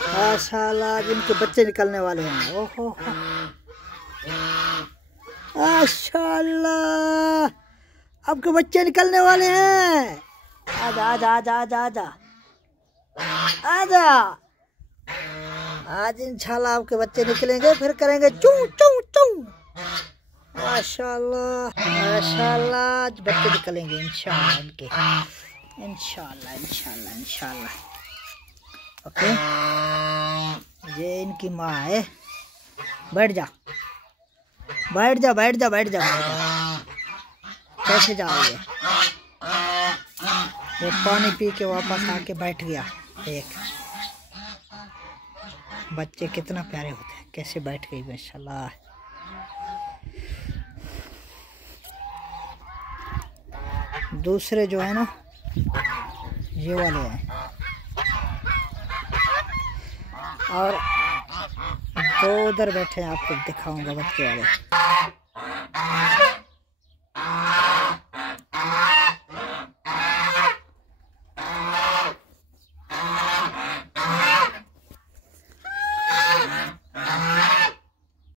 माशाल्लाह इनके बच्चे निकलने वाले हैं। ओहो माशाल्लाह आपके बच्चे निकलने वाले हैं। आजा आजा आजा आजा आजा आजा। आज इंशाल्लाह आपके बच्चे निकलेंगे, फिर करेंगे चू चू चू। माशाल्लाह माशाल्लाह आज बच्चे निकलेंगे इंशाल्लाह इनके, इंशाल्लाह इंशाल्लाह इंशाल्लाह। ओके ये इनकी माँ है। बैठ जा बैठ जा बैठ जा बैठ जा। कैसे जाओगे? ये पानी पी के वापस आके बैठ गया। देख बच्चे कितना प्यारे होते हैं, कैसे बैठ गई माशाल्लाह। दूसरे जो है ना ये वाले हैं, और दो उधर बैठे हैं, आपको दिखाऊंगा बच्चे वाले।